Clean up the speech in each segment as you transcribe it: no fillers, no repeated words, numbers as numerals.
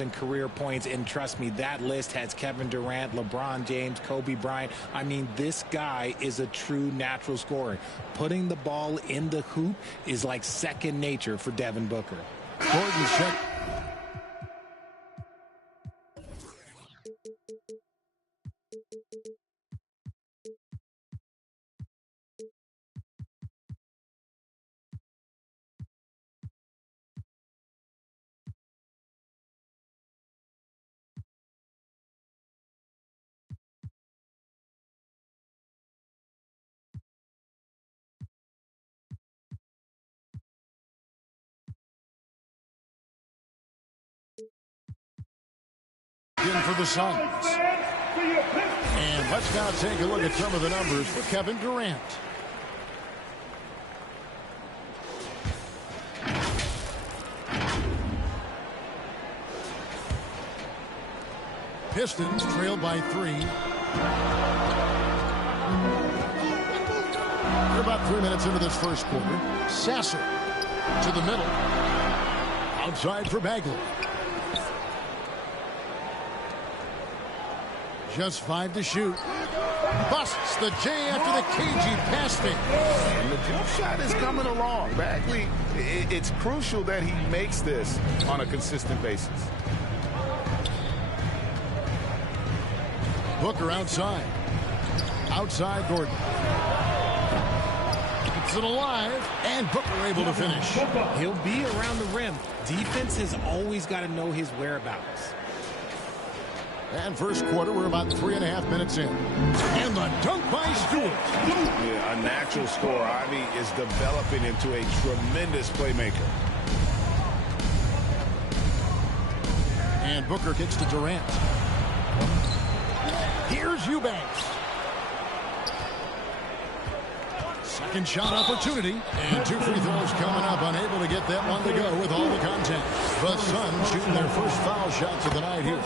and career points, and trust me, that list has Kevin Durant, LeBron James, Kobe Bryant. I mean, this guy is a true natural scorer. Putting the ball in the hoop is like second nature for Devin Booker. Gordon check. In for the Suns. And let's now take a look at some of the numbers for Kevin Durant. Pistons trail by 3. We're about 3 minutes into this first quarter. Sasser to the middle. Outside for Bagley. Just 5 to shoot. Busts the J after the cagey pass fake. And the jump shot is coming along. Bagley, it's crucial that he makes this on a consistent basis. Booker outside. Outside Gordon. Keeps it alive. And Booker able to finish. He'll be around the rim. Defense has always got to know his whereabouts. And first quarter, we're about 3.5 minutes in. And the dunk by Stewart. Yeah, a natural scorer. Ivy is developing into a tremendous playmaker. And Booker kicks to Durant. Here's Eubanks. Second shot opportunity. And 2 free throws coming up. Unable to get that one to go with all the contact. The Suns shooting their first foul shots of the night here.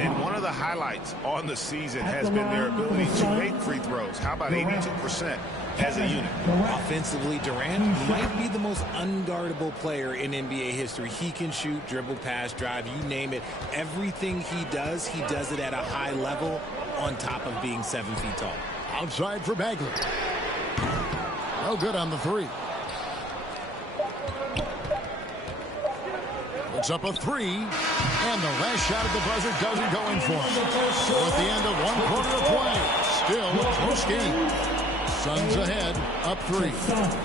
And one of the highlights on the season has been their ability to make free throws. How about 82% as a unit? Offensively, Durant might be the most unguardable player in NBA history. He can shoot, dribble, pass, drive, you name it. Everything he does it at a high level on top of being 7 feet tall. Outside for Bagley. No good on the 3. Puts up a 3. And the last shot at the buzzer doesn't go in for him. So at the end of 1 quarter of play, still a close game. Suns ahead, up 3.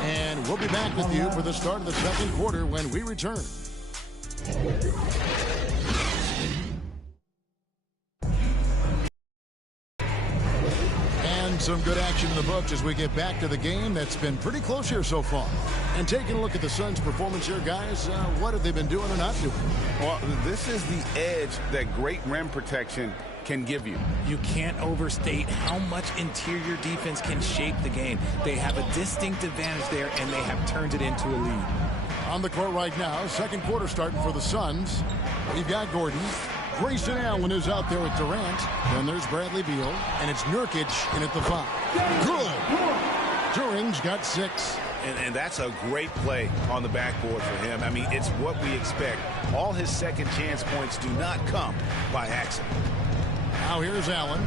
And we'll be back with you for the start of the second quarter when we return. Some good action in the books as we get back to the game that's been pretty close here so far. And taking a look at the Suns' performance here, guys, what have they been doing or not doing? Well, this is the edge that great rim protection can give you. You can't overstate how much interior defense can shape the game. They have a distinct advantage there, and they have turned it into a lead. On the court right now, second quarter starting for the Suns. We've got Gordon. Grayson Allen is out there with Durant. Then there's Bradley Beal. And it's Nurkic in at the 5. Good. During's got 6. And that's a great play on the backboard for him. I mean, it's what we expect. All his second chance points do not come by accident. Now here's Allen.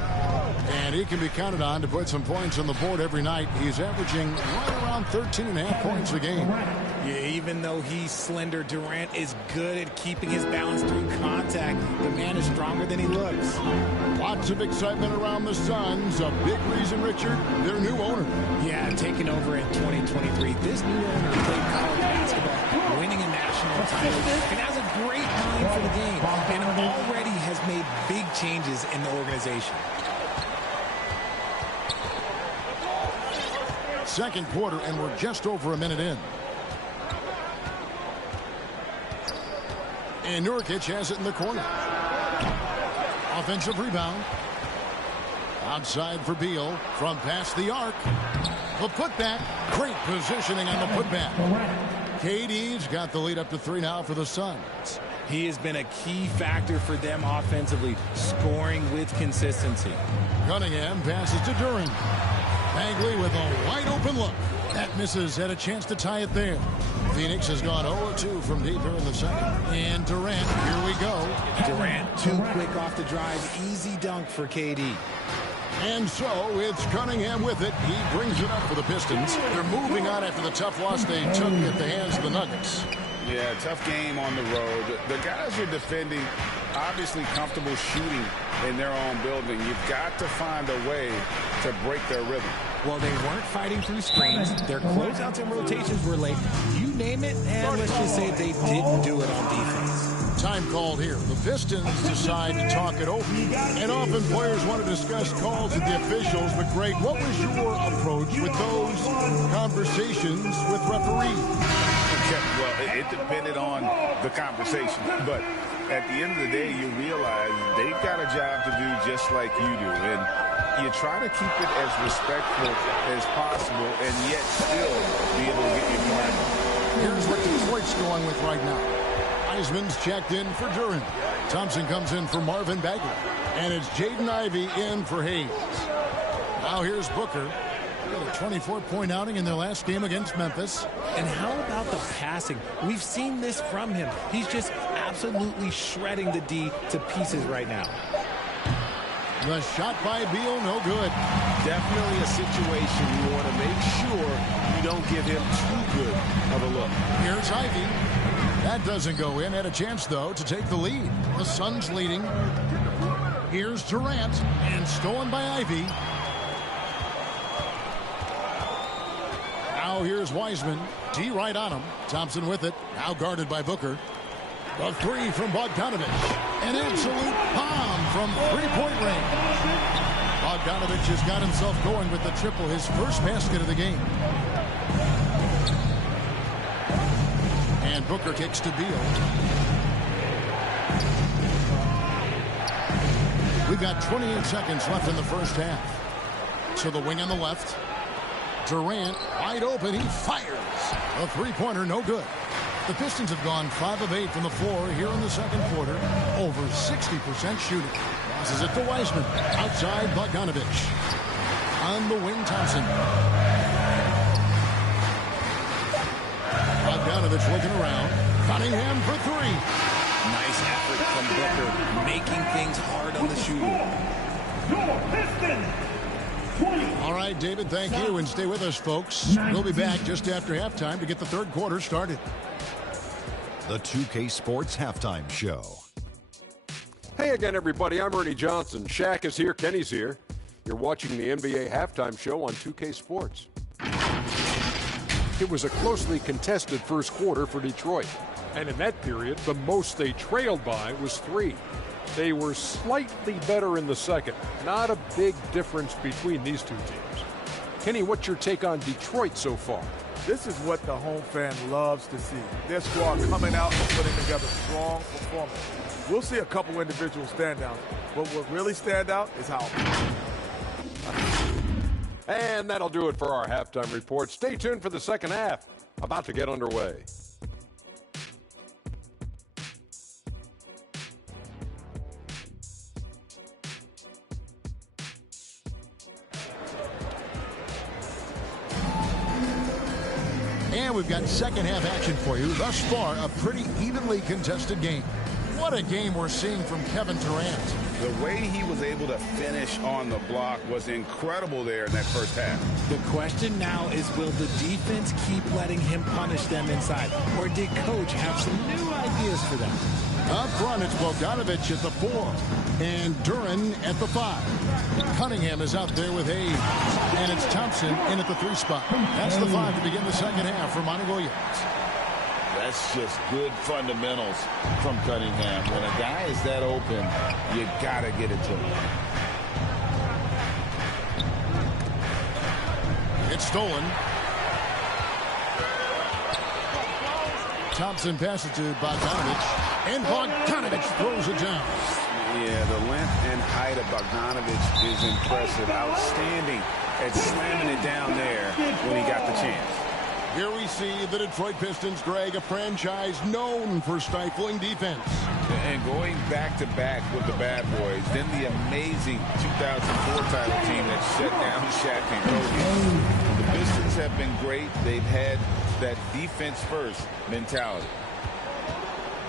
And he can be counted on to put some points on the board every night. He's averaging right around 13.5 points a game. Yeah, even though he's slender, Durant is good at keeping his balance through contact. The man is stronger than he looks. Lots of excitement around the Suns. A big reason, Richard, their new owner. Yeah, taking over in 2023. This new owner played college basketball, winning a national title, and has a great mind for the game, and already has made big changes in the organization. Second quarter, and we're just over a minute in. And Nurkic has it in the corner. Offensive rebound. Outside for Beal from past the arc. The putback. Great positioning on the putback. KD's got the lead up to 3 now for the Suns. He has been a key factor for them offensively, scoring with consistency. Cunningham passes to During. Bagley with a wide-open look. That misses. Had a chance to tie it there. Phoenix has gone 0-2 from deep here in the second. And Durant, here we go. Durant, too quick off the drive. Easy dunk for KD. And so it's Cunningham with it. He brings it up for the Pistons. They're moving on after the tough loss they took at the hands of the Nuggets. Yeah, tough game on the road. The guys are defending, obviously comfortable shooting in their own building. You've got to find a way to break their rhythm. Well, they weren't fighting through screens. Their closeouts and rotations were late. You name it, and let's just say they didn't do it on defense. Time called here. The Pistons decide to talk it over. And often players want to discuss calls with the officials. But, Greg, what was your approach with those conversations with referees? Well, it depended on the conversation. But at the end of the day, you realize they've got a job to do just like you do. And you try to keep it as respectful as possible and yet still be able to get your point. Here's what Detroit's going with right now. Wiseman's checked in for Durant. Thompson comes in for Marvin Bagley. And it's Jaden Ivey in for Hayes. Now here's Booker. A 24-point outing in their last game against Memphis. And how about the passing? We've seen this from him. He's just absolutely shredding the D to pieces right now. The shot by Beal, no good. Definitely a situation you want to make sure you don't give him too good of a look. Here's Ivey. That doesn't go in. Had a chance, though, to take the lead. The Suns leading. Here's Durant. And stolen by Ivey. Now here's Wiseman. D right on him. Thompson with it. Now guarded by Booker. The three from Bogdanovich. An absolute bomb from three-point range. Bogdanovich has got himself going with the triple, his first basket of the game. And Booker kicks to Beal. We've got 28 seconds left in the first half. So the wing on the left. Durant wide open. He fires. A three-pointer, no good. The Pistons have gone 5 of 8 from the floor here in the second quarter. Over 60% shooting. Passes it to Wiseman. Outside Bogdanovich. On the wing, Thompson. Bogdanovich looking around. Cunningham for three. Nice effort from Booker, making things hard on the shooter. All right, David, thank you, and stay with us, folks. We'll be back just after halftime to get the third quarter started. The 2K Sports Halftime Show. Hey again, everybody. I'm Ernie Johnson. Shaq is here. Kenny's here. You're watching the NBA Halftime Show on 2K Sports. It was a closely contested first quarter for Detroit. And in that period, the most they trailed by was 3. They were slightly better in the second. Not a big difference between these two teams. Kenny, what's your take on Detroit so far? This is what the home fan loves to see. Their squad coming out and putting together strong performance. We'll see a couple individual standouts, but what really stand out is how. And that'll do it for our halftime report. Stay tuned for the second half. About to get underway. And we've got second half action for you. Thus far, a pretty evenly contested game. What a game we're seeing from Kevin Durant. The way he was able to finish on the block was incredible there in that first half. The question now is, will the defense keep letting him punish them inside? Or did Coach have some new ideas for them? Up front, it's Bogdanovich at the 4. And Duran at the 5. Cunningham is out there with Hayes. And it's Thompson in at the 3 spot. That's the 5 to begin the second half for Monty Williams. That's just good fundamentals from Cunningham. When a guy is that open, you got to get it to him. It's stolen. Thompson passes to Bogdanovich. And Bogdanovich throws it down. Yeah, the length and height of Bogdanovich is impressive. Outstanding at slamming it down there when he got the chance. Here we see the Detroit Pistons, Greg, a franchise known for stifling defense. And going back-to-back with the bad boys, then the amazing 2004 title team that shut down Shaq and Kobe. The Pistons have been great. They've had that defense-first mentality.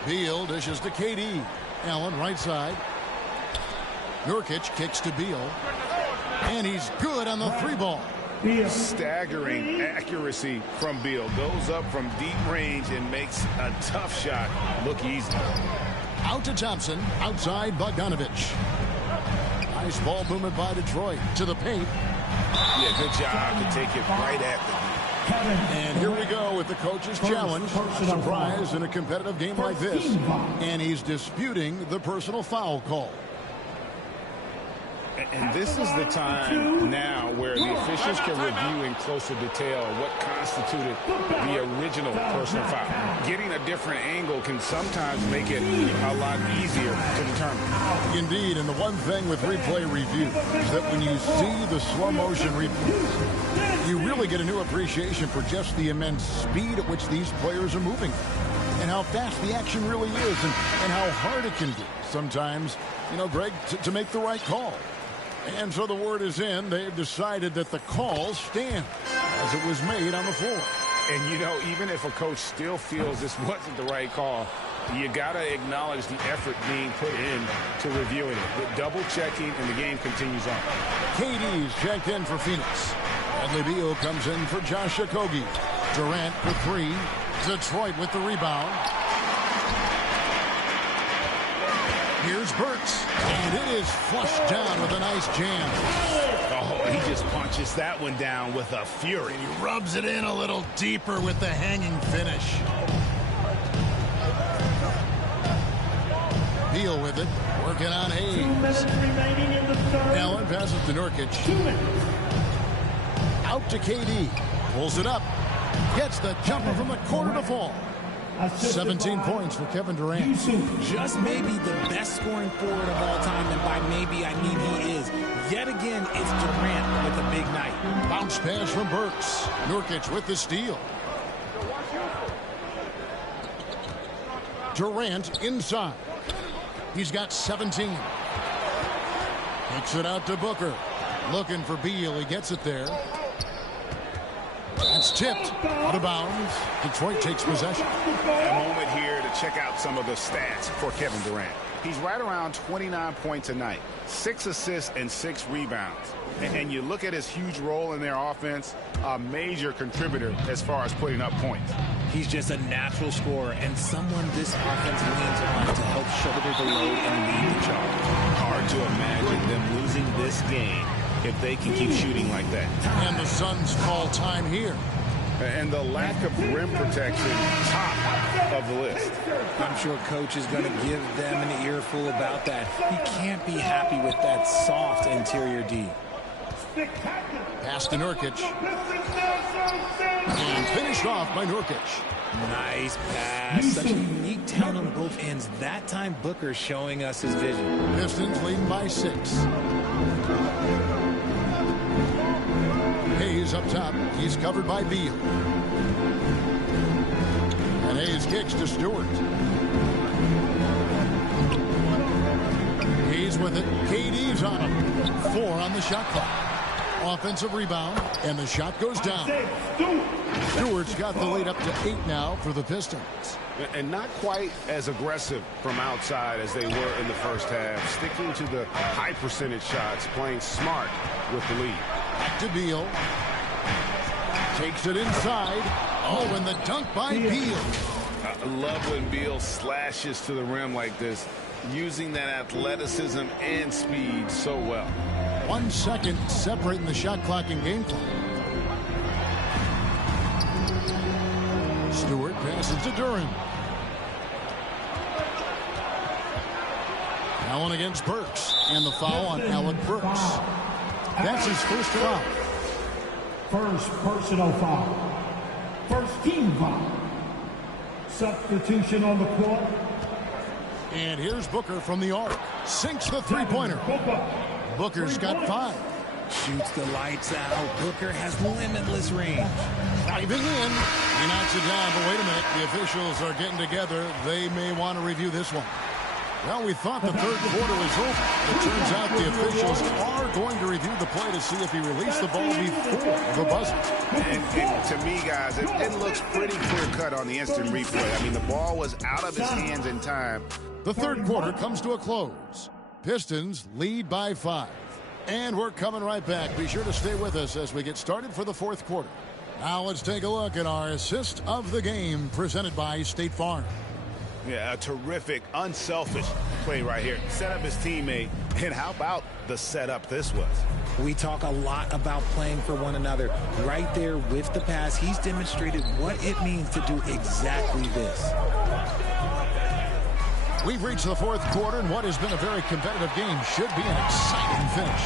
Beal dishes to KD. Allen right side. Nurkic kicks to Beal. And he's good on the three ball. Staggering accuracy from Beal. Goes up from deep range and makes a tough shot look easy. Out to Thompson. Outside Bogdanovich. Nice ball movement by Detroit. To the paint. Yeah, good job to take it right at the knee. And here we go with the coach's challenge. Surprise in a competitive game like this. And he's disputing the personal foul call. And this is the time now where the officials can review in closer detail what constituted the original personal foul. Getting a different angle can sometimes make it a lot easier to determine. Indeed, and the one thing with replay review is that when you see the slow motion replays, you really get a new appreciation for just the immense speed at which these players are moving and how fast the action really is and how hard it can be sometimes, Greg, to make the right call. And so the word is in. They've decided that the call stands as it was made on the floor. And, even if a coach still feels this wasn't the right call, you got to acknowledge the effort being put in to reviewing it. With double checking, and the game continues on. KD's checked in for Phoenix. Bradley Beal comes in for Josh Okogie. Durant for three. Detroit with the rebound. Here's Burks, and it is flushed down with a nice jam. Oh, he just punches that one down with a fury. He rubs it in a little deeper with the hanging finish. Beal with it, working on Hayes. 2 minutes remaining in the third. Allen passes to Nurkic. 2 minutes. Out to KD, pulls it up, gets the jumper from the corner to fall. 17 points for Kevin Durant. Just maybe the best scoring forward of all time, and by maybe I mean he is. Yet again, it's Durant with a big night. Bounce pass from Burks. Nurkic with the steal. Durant inside. He's got 17. Kicks it out to Booker. Looking for Beal. He gets it there. It's tipped out of bounds. Detroit takes possession. A moment here to check out some of the stats for Kevin Durant. He's right around 29 points a night, 6 assists and 6 rebounds. And you look at his huge role in their offense, a major contributor as far as putting up points. He's just a natural scorer and someone this offense leans on to help shoulder the load and lead the charge. Hard to imagine them losing this game if they can keep shooting like that. And the Suns call time here. And the lack of rim protection, top of the list. I'm sure coach is going to give them an earful about that. He can't be happy with that soft interior D. Pass to Nurkic. And finished off by Nurkic. Nice pass. Such a unique talent on both ends. That time Booker showing us his vision. Pistons leading by 6. Hayes up top. He's covered by Beal. And Hayes kicks to Stewart. Hayes with it. KD's on him. 4 on the shot clock. Offensive rebound. And the shot goes down. Stewart's got the lead up to 8 now for the Pistons. And not quite as aggressive from outside as they were in the first half. Sticking to the high percentage shots. Playing smart with the lead. Back to Beal. Takes it inside. Oh, and the dunk by Beal. I love when Beal slashes to the rim like this, using that athleticism and speed so well. 1 second separating the shot clock and game clock. Stewart passes to Durant. Allen against Burks. And the foul on Alec Burks. That's his first foul. First personal foul. First team foul. Substitution on the court. And here's Booker from the arc. Sinks the three-pointer. Booker's got 5. Shoots the lights out. Booker has limitless range. Diving in. He knocks it down, but wait a minute. The officials are getting together. They may want to review this one. Well, we thought the third quarter was over. It turns out the officials are going to review the play to see if he released the ball before the buzzer. And to me, guys, it looks pretty clear-cut on the instant replay. I mean, the ball was out of his hands in time. The third quarter comes to a close. Pistons lead by 5. And we're coming right back. Be sure to stay with us as we get started for the fourth quarter. Now let's take a look at our assist of the game presented by State Farm. Yeah, a terrific, unselfish play right here. Set up his teammate. And how about the setup this was? We talk a lot about playing for one another. Right there with the pass, he's demonstrated what it means to do exactly this. We've reached the fourth quarter, and what has been a very competitive game should be an exciting finish.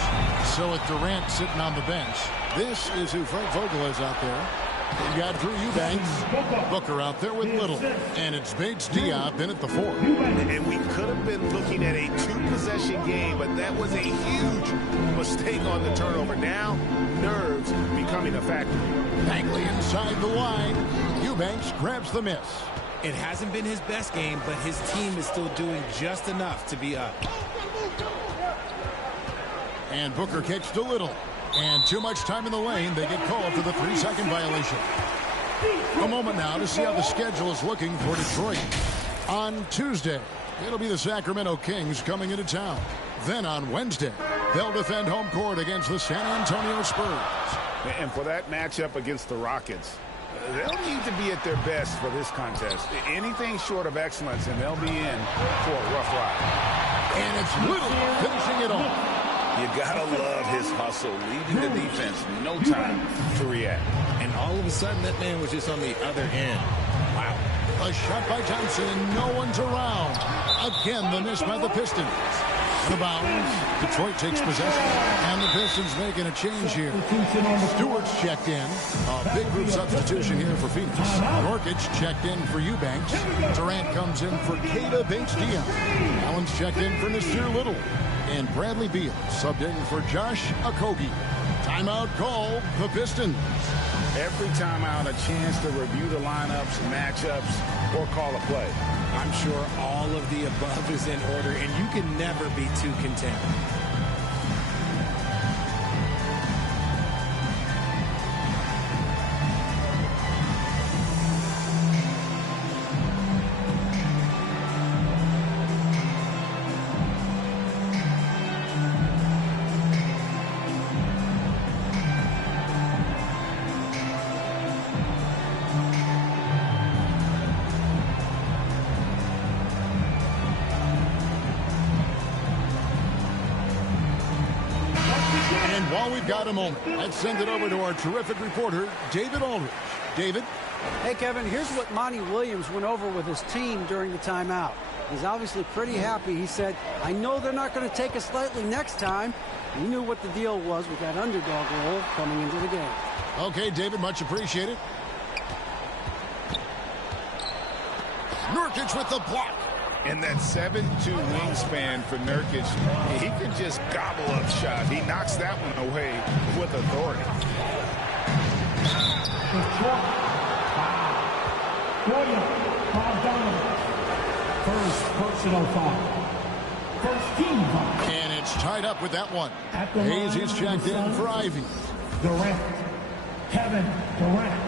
So with Durant sitting on the bench, this is who Frank Vogel is out there. You got Drew Eubanks, Booker out there with Little, and it's Bates Diop in at the 4. And we could have been looking at a 2-possession game, but that was a huge mistake on the turnover. Now, nerves becoming a factor. Bagley inside the line. Eubanks grabs the miss. It hasn't been his best game, but his team is still doing just enough to be up. And Booker kicks to Little. And too much time in the lane. They get called for the 3-second violation. A moment now to see how the schedule is looking for Detroit. On Tuesday, it'll be the Sacramento Kings coming into town. Then on Wednesday, they'll defend home court against the San Antonio Spurs. And for that matchup against the Rockets, they'll need to be at their best for this contest. Anything short of excellence, and they'll be in for a rough ride. And it's Little finishing it off. You gotta love his hustle, leaving the defense no time to react. And all of a sudden, that man was just on the other end. Wow. A shot by Johnson, and no one's around. Again, the miss by the Pistons. The bounds. Detroit takes possession. And the Pistons making a change here. Stewart's checked in. A big group substitution here for Phoenix. Norkic checked in for Eubanks. Durant comes in for Bates Diop. Allen's checked in for Nasir Little. And Bradley Beal subbed in for Josh Okogie. Timeout called the Pistons. Every timeout, a chance to review the lineups, matchups, or call a play. I'm sure all of the above is in order, and you can never be too content. While we've got a moment, let's send it over to our terrific reporter, David Aldridge. David? Hey, Kevin, here's what Monty Williams went over with his team during the timeout. He's obviously pretty happy. He said, I know they're not going to take us lightly next time. He knew what the deal was with that underdog role coming into the game. Okay, David, much appreciated. Nurkic with the block. And that 7'2" wingspan for Nurkic, he can just gobble up shots. He knocks that one away with authority. First personal foul. First team foul. And it's tied up with that one. Hayes is checked in for Ivy. Durant. Kevin Durant.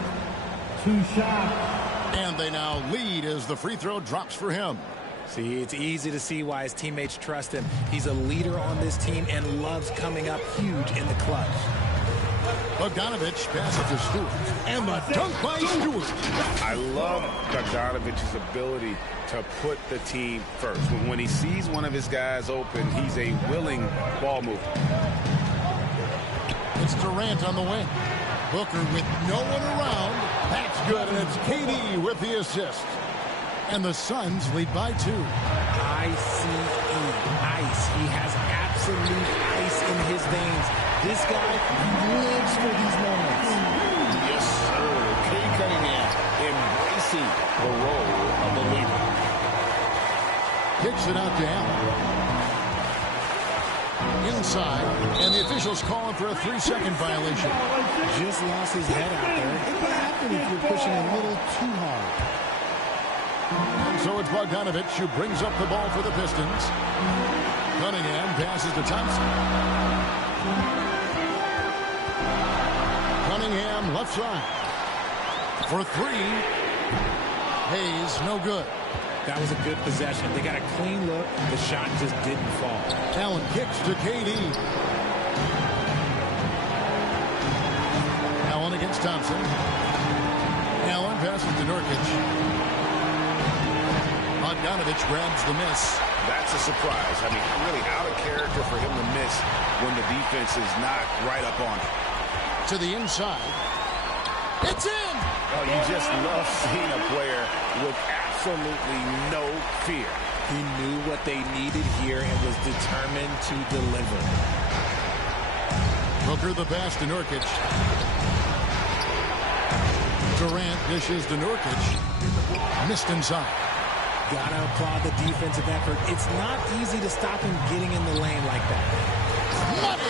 2 shots. And they now lead as the free throw drops for him. See, it's easy to see why his teammates trust him. He's a leader on this team and loves coming up huge in the clutch. Bogdanovich passes to Stewart. And the dunk by Stewart. I love Bogdanovich's ability to put the team first. When he sees one of his guys open, he's a willing ball mover. It's Durant on the wing. Booker with no one around. That's good, and it's KD with the assist. And the Suns lead by 2. ICE. He has absolute ice in his veins. This guy lives for these moments. Yes, sir. Kay Cunningham embracing the role of the leader. Kicks it out to Allen. side, and the officials calling for a 3-second violation. Just lost his head out there. It can happen if you're pushing a little too hard. And so it's Bogdanovich who brings up the ball for the Pistons. Cunningham passes to Thompson. Cunningham left side. For 3. Hayes, no good. That was a good possession. They got a clean look. The shot just didn't fall. Allen kicks to KD. Allen against Thompson. Allen passes to Nurkic. Bogdanovich grabs the miss. That's a surprise. I mean, really out of character for him to miss when the defense is not right up on it. To the inside. It's in! Oh, you just love seeing a player with absolutely no fear. He knew what they needed here and was determined to deliver. Booker the pass to Nurkic. Durant dishes to Nurkic. Missed inside. Gotta applaud the defensive effort. It's not easy to stop him getting in the lane like that. Money!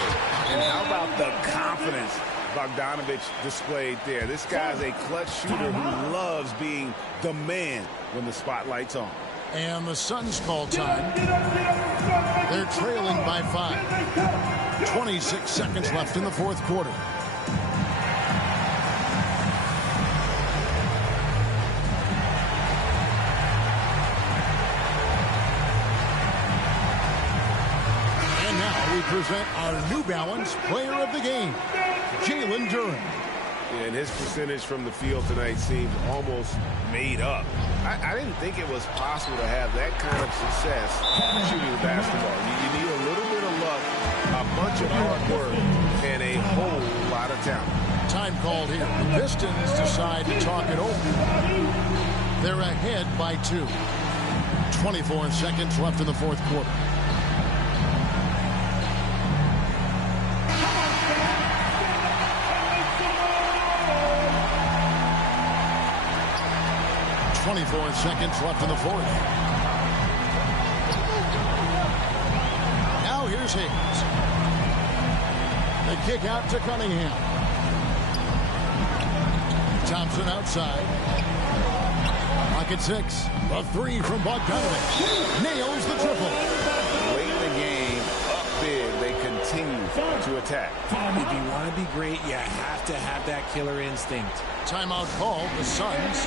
And how about the confidence Bogdanovich displayed there? This guy's a clutch shooter who loves being the man when the spotlight's on. And the Suns call time. They're trailing by 5. 26 seconds left in the fourth quarter. And now we present our New Balance Player of the Game, Jalen Duren. And his percentage from the field tonight seems almost made up. I didn't think it was possible to have that kind of success shooting the basketball. You need a little bit of luck, a bunch of hard work, and a whole lot of talent. Time called here. The Pistons decide to talk it over. They're ahead by 2. 24 seconds left in the fourth quarter. Seconds left in the fourth. Now here's Hayes. The kick out to Cunningham. Thompson outside. Clock at 6. A 3 from Bogdanovich. Nails the triple. Late in the game, up big, they continue to attack. If you want to be great, you have to have that killer instinct. Timeout called. The Suns.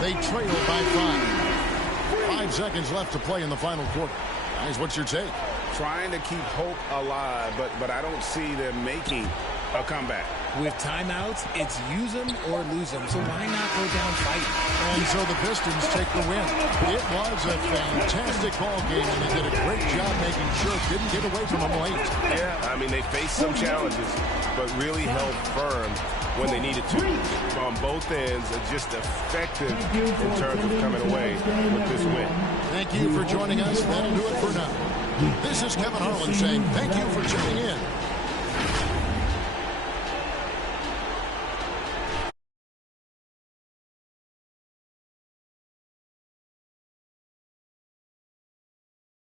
They trail by 5. 5 seconds left to play in the final quarter. Guys, what's your take? Trying to keep hope alive, but I don't see them making a comeback. With timeouts, it's use them or lose them. So why not go down fighting? And so the Pistons take the win. It was a fantastic ball game, and they did a great job making sure it didn't get away from them late. Yeah, I mean, they faced some challenges, but really held firm when they needed to. On both ends, just effective in terms of coming away with this win. Thank you for joining us. That'll do it for now. This is Kevin Harlan saying thank you for tuning in.